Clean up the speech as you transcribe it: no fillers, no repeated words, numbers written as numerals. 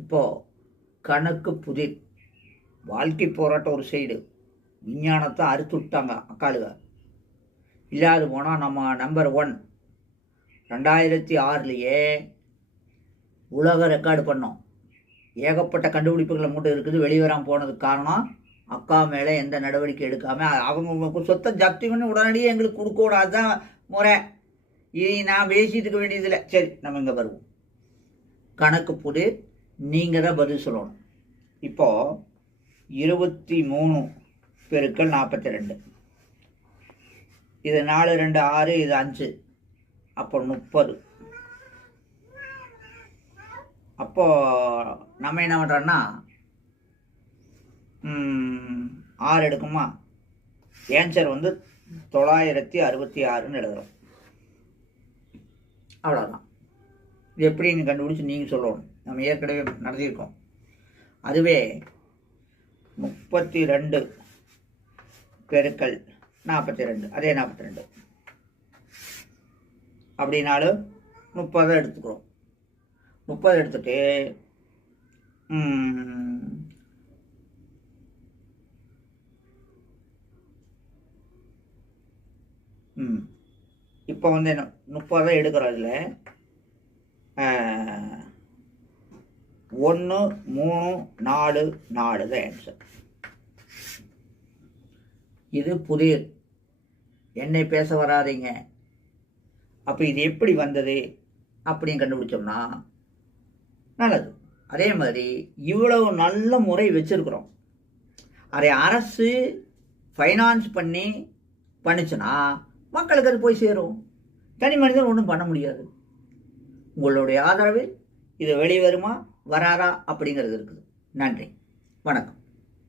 இப்போது கணக்கு புதிர் வாழ்க்கை போராட்டம் ஒரு சைடு, விஞ்ஞானத்தை அறுத்து விட்டாங்க அக்காளுக. இல்லாது போனால் நம்ம நம்பர் 1 2006 உலக ரெக்கார்டு பண்ணோம். ஏகப்பட்ட கண்டுபிடிப்புகளை மட்டும் இருக்குது, வெளிவராமல் போனதுக்கு காரணம் அக்கா மேலே எந்த நடவடிக்கை எடுக்காமல் அவங்க சொத்தை ஜப்தி பண்ணி உடனடியே எங்களுக்கு கொடுக்கணும். அதுதான் முறை. இனி நான் பேசிட்டு இருக்க வேண்டியதில்லை. சரி, நம்ம இங்கே வருவோம். கணக்கு புதிர் நீங்கள் தான் பதில் சொல்லணும். இப்போது 23 பெருக்கல் 42, இது 4 2 6, இது 5, அப்போ 30. அப்போது நம்ம என்ன பண்ணுறோன்னா 6 எடுக்குமா, ஆன்சர் 966ன்னு எழுதுகிறோம். அவ்வளோதான். இது எப்படி நீங்கள் கண்டுபிடிச்சி நீங்கள் சொல்லணும். நம்ம ஏற்கனவே நடத்தியிருக்கோம். அதுவே 32 பெருக்கல் 42, அதே 42 அப்படின்னாலும் 30 எடுத்துக்கிறோம். 30 எடுத்துட்டு இப்போ 30 எடுக்கிறோம். இதில் 1 3 4 4 தான் ஆன்சர். இது புதிர். என்னை பேச வராதிங்க. அப்போ இது எப்படி வந்தது அப்படின்னு கண்டுபிடிச்சோம்னா நல்லது. அதே மாதிரி இவ்வளவு நல்ல முறை வச்சுருக்குறோம். அதை அரசு ஃபைனான்ஸ் பண்ணிச்சுன்னா மக்களுக்கு அது போய் சேரும். தனி மனிதன் ஒன்றும் பண்ண முடியாது. உங்களுடைய ஆதரவில் இது வெளிவருமா வராதா அப்படிங்கிறது இருக்குது. நன்றி, வணக்கம்.